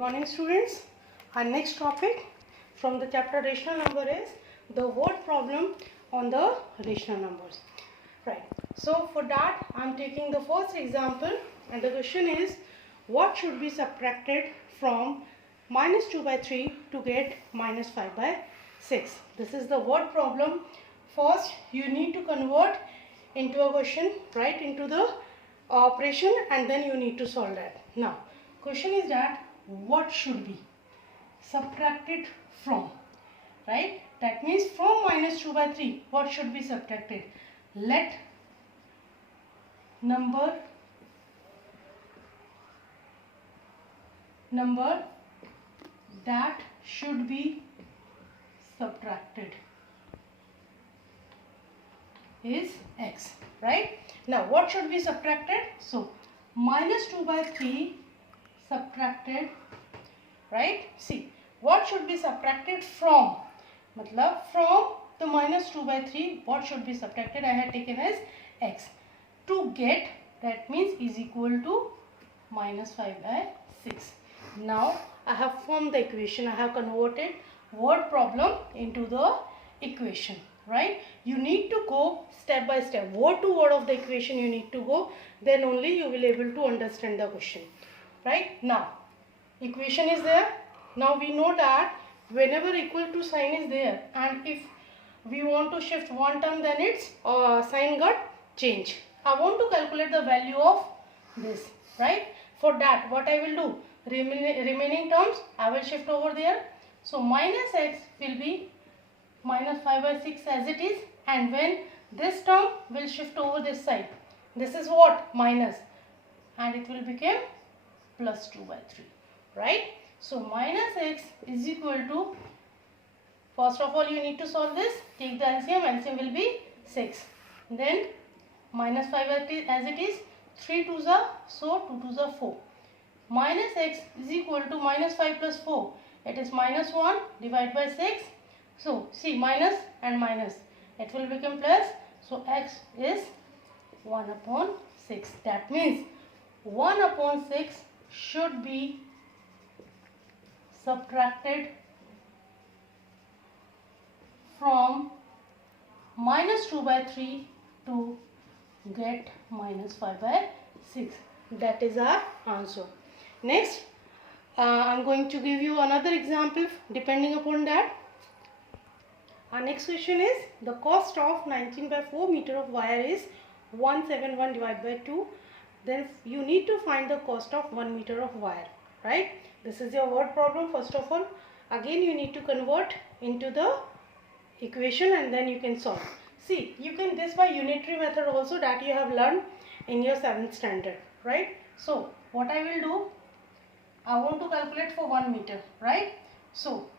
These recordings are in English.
Morning students, our next topic from the chapter rational number is the word problem on the rational numbers. Right, so for that I am taking the first example and the question is what should be subtracted from minus 2 by 3 to get minus 5 by 6. This is the word problem. First you need to convert into a question, right, into the operation, and then you need to solve that. Now question is that what should be subtracted from, right? That means from minus 2 by 3 what should be subtracted? Let number that should be subtracted is x, right? Now what should be subtracted? So minus 2 by 3 subtracted, right? See, what should be subtracted from? Matlab from the minus 2 by 3 what should be subtracted? I had taken as x. To get, that means is equal to minus 5 by 6. Now I have formed the equation. I have converted word problem into the equation, right? You need to go step by step, word to word of the equation you need to go, then only you will able to understand the question. Right, now equation is there. Now we know that whenever equal to sign is there and if we want to shift one term, then its sign got changed. I want to calculate the value of this, right? For that what I will do, remaining terms I will shift over there. So minus x will be minus 5 by 6 as it is, and when this term will shift over this side, this is what? Minus, and it will become plus 2 by 3, right? So minus x is equal to, first of all you need to solve this, take the LCM, LCM will be 6, then minus 5 as it is, 3 2s are, so 2 2s are 4, minus x is equal to minus 5 plus 4, it is minus 1 divided by 6, so see minus and minus, it will become plus, so x is 1 upon 6, that means 1 upon 6 should be subtracted from minus 2 by 3 to get minus 5 by 6. That is our answer. Next, I am going to give you another example depending upon that. Our next question is the cost of 19 by 4 meter of wire is 171 divided by 2. Then you need to find the cost of 1 meter of wire, right? This is your word problem. First of all, again you need to convert into the equation and then you can solve. See, you can this by unitary method also, that you have learned in your 7th standard, right? So what I will do, I want to calculate for 1 meter, right? So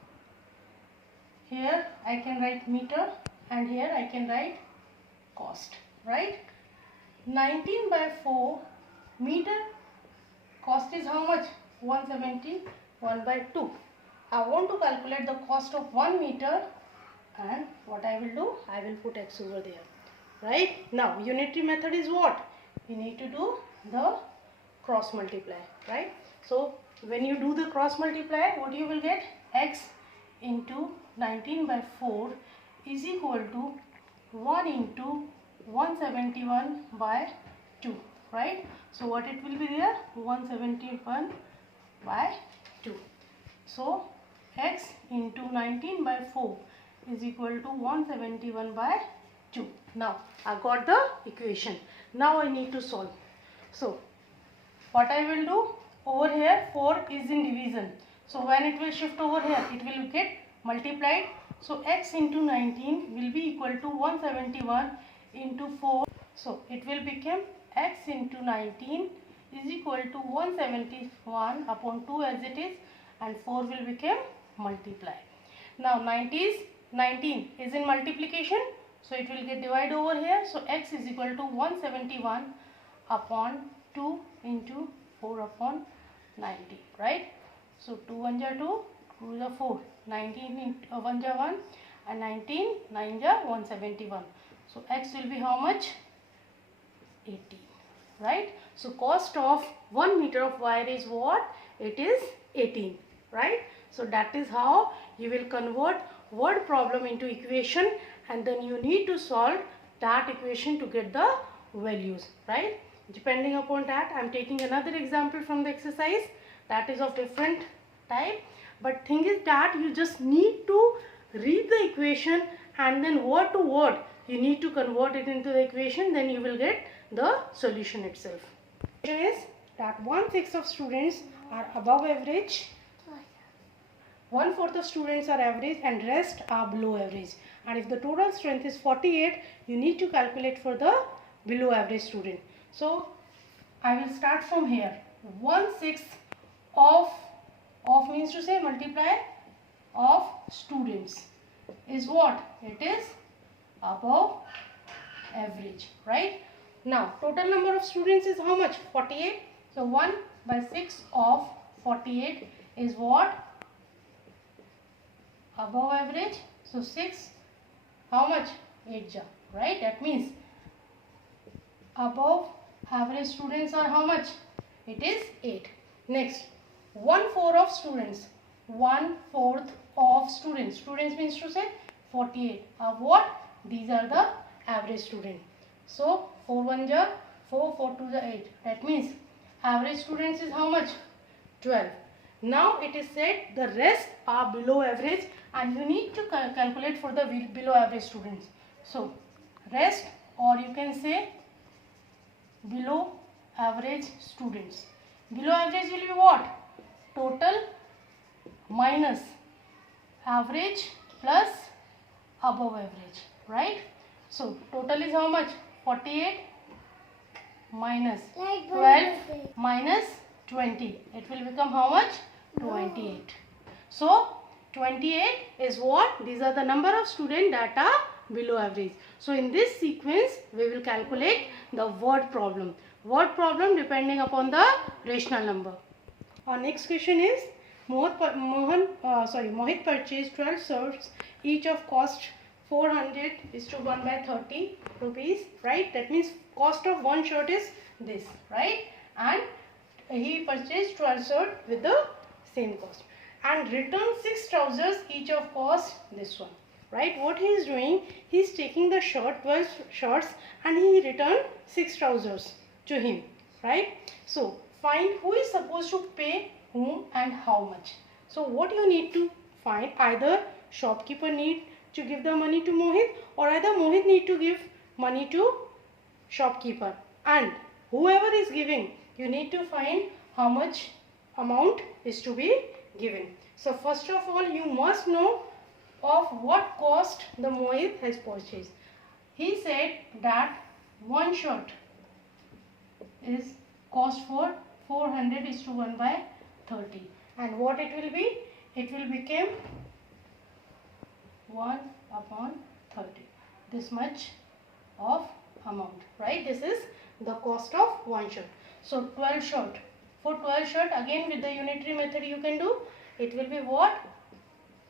here I can write meter and here I can write cost, right? 19 by 4 meter cost is how much? 171 by 2. I want to calculate the cost of 1 meter, and what I will do, I will put x over there, right? Now unitary method is what? You need to do the cross multiply, right? So when you do the cross multiply, what you will get? X into 19 by 4 is equal to 1 into 171 by 2, right? So what it will be there? 171 by 2. So x into 19 by 4 is equal to 171 by 2. Now I got the equation. Now I need to solve. So what I will do, over here 4 is in division, so when it will shift over here it will get multiplied. So x into 19 will be equal to 171 into 4, so it will become x into 19 is equal to 171 upon 2 as it is, and 4 will become multiply. Now 19 is in multiplication, so it will get divided over here, so x is equal to 171 upon 2 into 4 upon 90, right? So 2 1 are 2, 2 is 4, 19 into 1 is 1, and 19 9 is 171. So x will be how much? 18, right? So cost of 1 meter of wire is what? It is 18, right? So that is how you will convert word problem into equation, and then you need to solve that equation to get the values, right? Depending upon that, I am taking another example from the exercise that is of different type, but thing is that you just need to read the equation and then word to word you need to convert it into the equation, then you will get the solution itself. The question is that 1/6 of students are above average, 1/4 of students are average, and rest are below average. And if the total strength is 48, you need to calculate for the below average student. So I will start from here. 1/6 of means to say multiply of students is what? It is above average, right? Now total number of students is how much? 48. So 1/6 of 48 is what? Above average. So 6, how much? 8 ja, right? That means above average students are how much? It is 8. Next, 1/4 of students. 1/4 of students. Students means to say 48 are what? These are the average student. So 4 1 ja 4, 4 2 ja 8. That means average students is how much? 12. Now it is said the rest are below average, and you need to calculate for the below average students. So rest, or you can say below average students. Below average will be what? Total minus average plus above average, right? So total is how much? 48 minus 12 minus 20. It will become how much? 28. So 28 is what? These are the number of students that are below average. So in this sequence we will calculate the word problem. Word problem depending upon the rational number. Our next question is Mohit purchased 12 shirts, each of cost 400 is to 1/30 rupees, right? That means cost of one shirt is this, right? And he purchased 12 shirts with the same cost, and returned 6 trousers, each of cost this one, right? What he is doing, he is taking the shirt, 12 shirts, and he returned 6 trousers to him, right? So find who is supposed to pay whom and how much. So what you need to find, either shopkeeper need to give the money to Mohit, or either Mohit need to give money to shopkeeper, and whoever is giving, you need to find how much amount is to be given. So first of all, you must know of what cost the Mohit has purchased. He said that one shirt is cost for 400 is to 1/30, and what it will be? It will become 1/30. This much of amount, right? This is the cost of one shirt. So 12 shirt. For 12 shirt, again with the unitary method you can do. It will be what?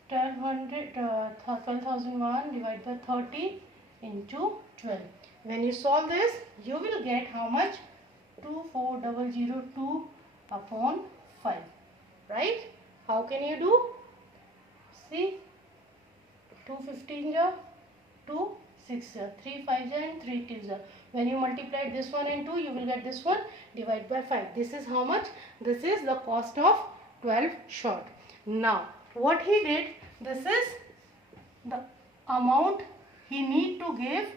12,001 divided by 30 into 12. When you solve this, you will get how much? 24002 upon 5, right? How can you do? See, 215 ja, 2 6 ja, 3 5 ja, and 3 2 ja. When you multiply this one and 2, you will get this one divided by 5. This is how much? This is the cost of 12 shirt. Now, what he did, this is the amount he need to give,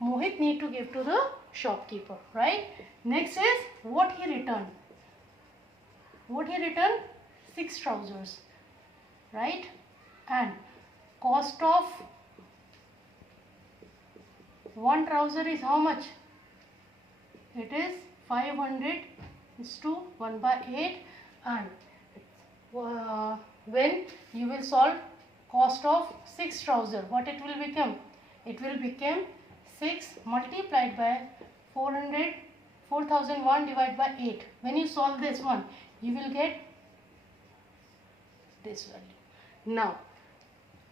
Mohit need to give to the shopkeeper, right? Next is what he returned. What he returned? 6 trousers, right? And cost of one trouser is how much? It is 500 is to 1/8, and when you will solve cost of 6 trouser, what it will become? It will become 6 multiplied by 4001 divided by 8. When you solve this one, you will get this value. Now,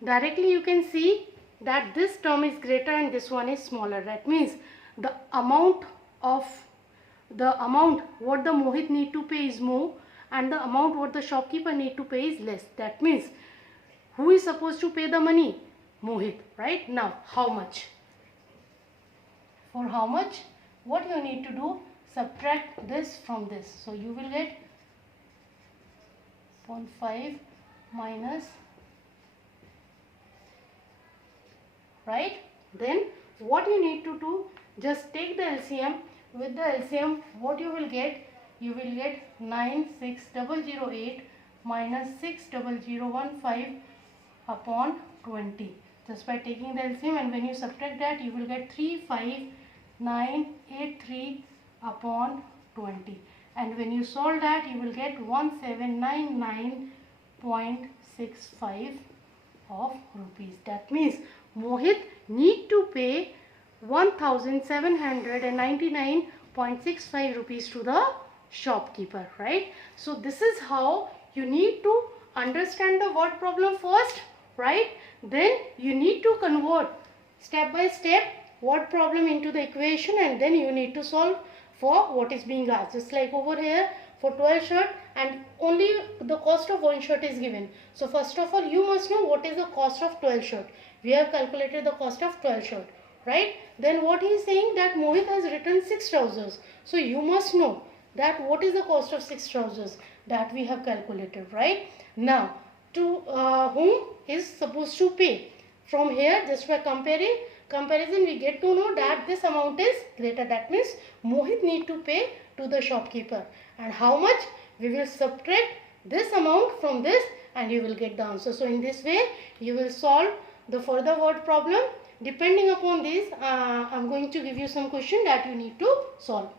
directly you can see that this term is greater and this one is smaller. That means the amount what the Mohit need to pay is more, and the amount what the shopkeeper need to pay is less. That means who is supposed to pay the money? Mohit, right? Now how much? For how much? What you need to do? Subtract this from this. So you will get 0.5 minus, right? Then what you need to do? Just take the LCM. With the LCM, what you will get? You will get 96008 minus 60015 upon 20. Just by taking the LCM, and when you subtract that, you will get 35983 upon 20. And when you solve that, you will get 1799.65 of rupees. That means Mohit need to pay 1799.65 rupees to the shopkeeper, right? So this is how you need to understand the word problem first, right? Then you need to convert step by step word problem into the equation, and then you need to solve for what is being asked. Just like over here for 12 shirt, and only the cost of one shirt is given. So first of all, you must know what is the cost of 12 shirt. We have calculated the cost of 12 shirt, right? Then what he is saying that Mohit has written 6 trousers. So you must know that what is the cost of 6 trousers that we have calculated, right? Now to whom is supposed to pay? From here, just by comparison, we get to know that this amount is greater. That means Mohit need to pay to the shopkeeper. And how much? We will subtract this amount from this, and you will get the answer. So in this way, you will solve the further word problem. Depending upon this, I am going to give you some question that you need to solve.